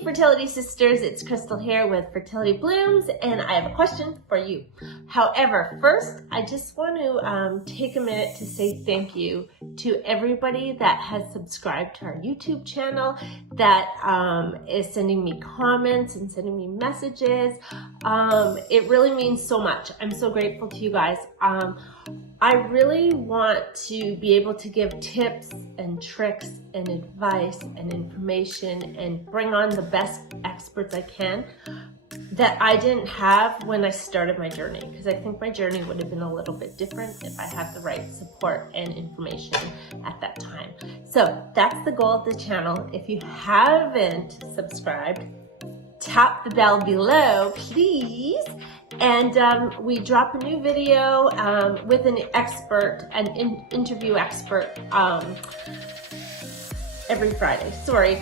Hey Fertility Sisters, it's Crystal here with Fertility Blooms, and I have a question for you. However, first, I just want to take a minute to say thank you to everybody that has subscribed to our YouTube channel, that is sending me comments and sending me messages. It really means so much. I'm so grateful to you guys. I really want to be able to give tips and tricks and advice and information and bring on the best experts I can that I didn't have when I started my journey, because I think my journey would have been a little bit different if I had the right support and information at that time. So that's the goal of the channel. If you haven't subscribed, tap the bell below, please. And we drop a new video with an expert, an interview expert, every Friday. Sorry,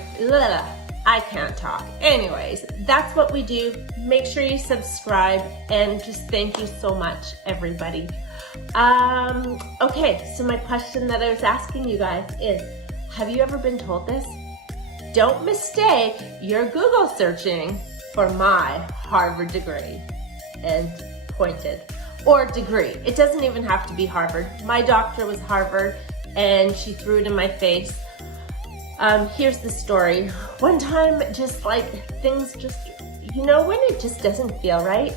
I can't talk. Anyways, that's what we do. Make sure you subscribe, and just thank you so much, everybody. Okay, so my question that I was asking you guys is, have you ever been told this? Don't mistake your Google searching for my Harvard degree. And pointed, or degree. It doesn't even have to be Harvard. My doctor was Harvard, and she threw it in my face. Here's the story. One time, just like things just, you know, when it just doesn't feel right.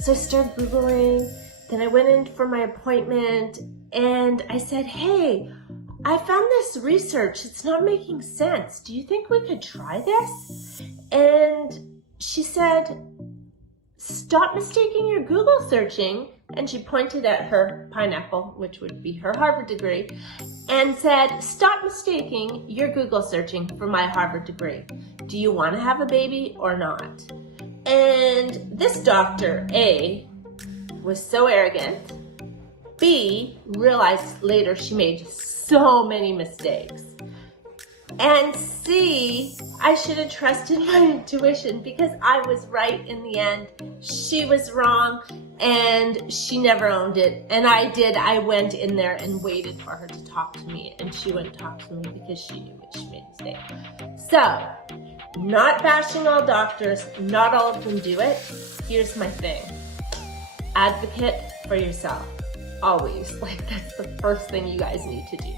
So I started Googling, then I went in for my appointment, and I said, hey, I found this research. It's not making sense. Do you think we could try this? And she said, stop mistaking your Google searching, and she pointed at her pineapple, which would be her Harvard degree, and said, stop mistaking your Google searching for my Harvard degree. Do you want to have a baby or not? And this doctor, A, was so arrogant. B, realized later she made so many mistakes. And C, I should have trusted my intuition, because I was right in the end. She was wrong, and she never owned it. And I did. I went in there and waited for her to talk to me, and she wouldn't talk to me because she knew that she made a mistake. So, not bashing all doctors, not all of them do it. Here's my thing. Advocate for yourself. Always. Like, that's the first thing you guys need to do.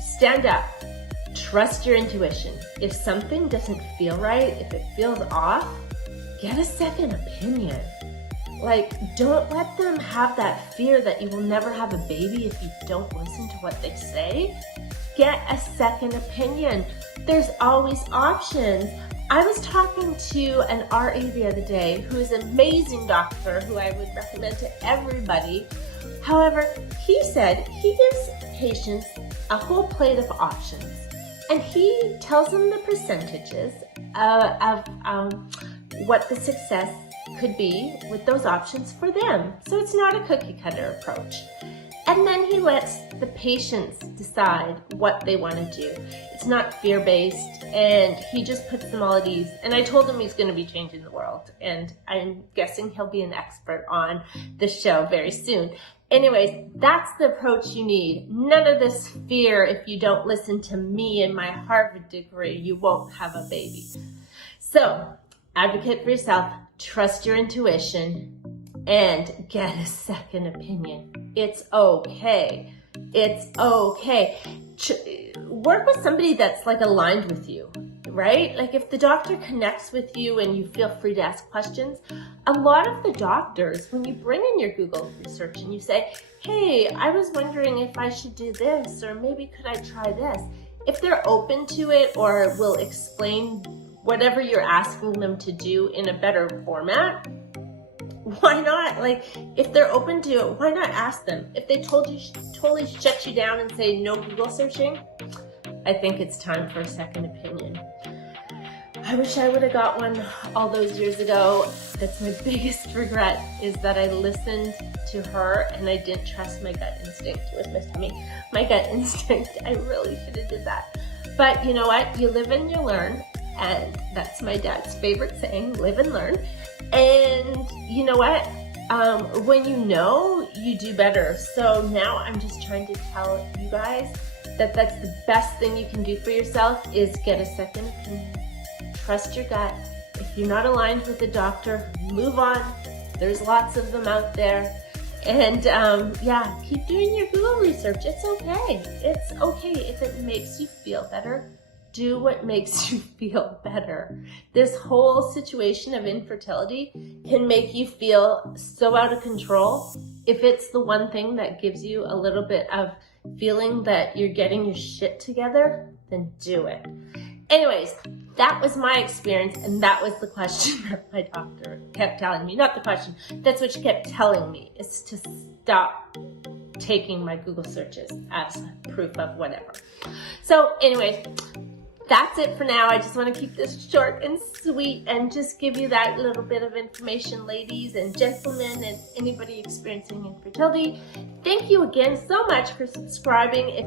Stand up. Trust your intuition. If something doesn't feel right, if it feels off, get a second opinion. Like, don't let them have that fear that you will never have a baby if you don't listen to what they say. Get a second opinion. There's always options. I was talking to an RE the other day who is an amazing doctor who I would recommend to everybody. However, he said he gives patients a whole plate of options. And he tells them the percentages of what the success could be with those options for them. So it's not a cookie cutter approach. And then he lets the patients decide what they want to do. It's not fear-based, and he just puts them all at ease. And I told him he's going to be changing the world, and I'm guessing he'll be an expert on the show very soon. Anyways, that's the approach you need. None of this fear, if you don't listen to me and my Harvard degree, you won't have a baby. So, advocate for yourself, trust your intuition, and get a second opinion. It's okay. It's okay. Work with somebody that's like aligned with you, right? Like if the doctor connects with you and you feel free to ask questions, a lot of the doctors, when you bring in your Google research and you say, hey, I was wondering if I should do this, or maybe could I try this? If they're open to it or will explain whatever you're asking them to do in a better format, why not? Like, if they're open to it, why not ask them? If they totally shut you down and say no Google searching, I think it's time for a second opinion. I wish I would have got one all those years ago. That's my biggest regret, is that I listened to her and I didn't trust my gut instinct with my tummy. My gut instinct, I really should have did that. But you know what? You live and you learn. And that's my dad's favorite saying, live and learn. And you know what? When you know, you do better. So now I'm just trying to tell you guys that that's the best thing you can do for yourself, is get a second opinion. trust your gut. If you're not aligned with a doctor, move on. There's lots of them out there. And yeah, keep doing your Google research. It's okay. It's okay if it makes you feel better. Do what makes you feel better. This whole situation of infertility can make you feel so out of control. If it's the one thing that gives you a little bit of feeling that you're getting your shit together, then do it. Anyways, that was my experience, and that was the question that my doctor kept telling me. Not the question, that's what she kept telling me, is to stop taking my Google searches as proof of whatever. So anyways, that's it for now. I just want to keep this short and sweet and just give you that little bit of information, ladies and gentlemen, and anybody experiencing infertility. Thank you again so much for subscribing.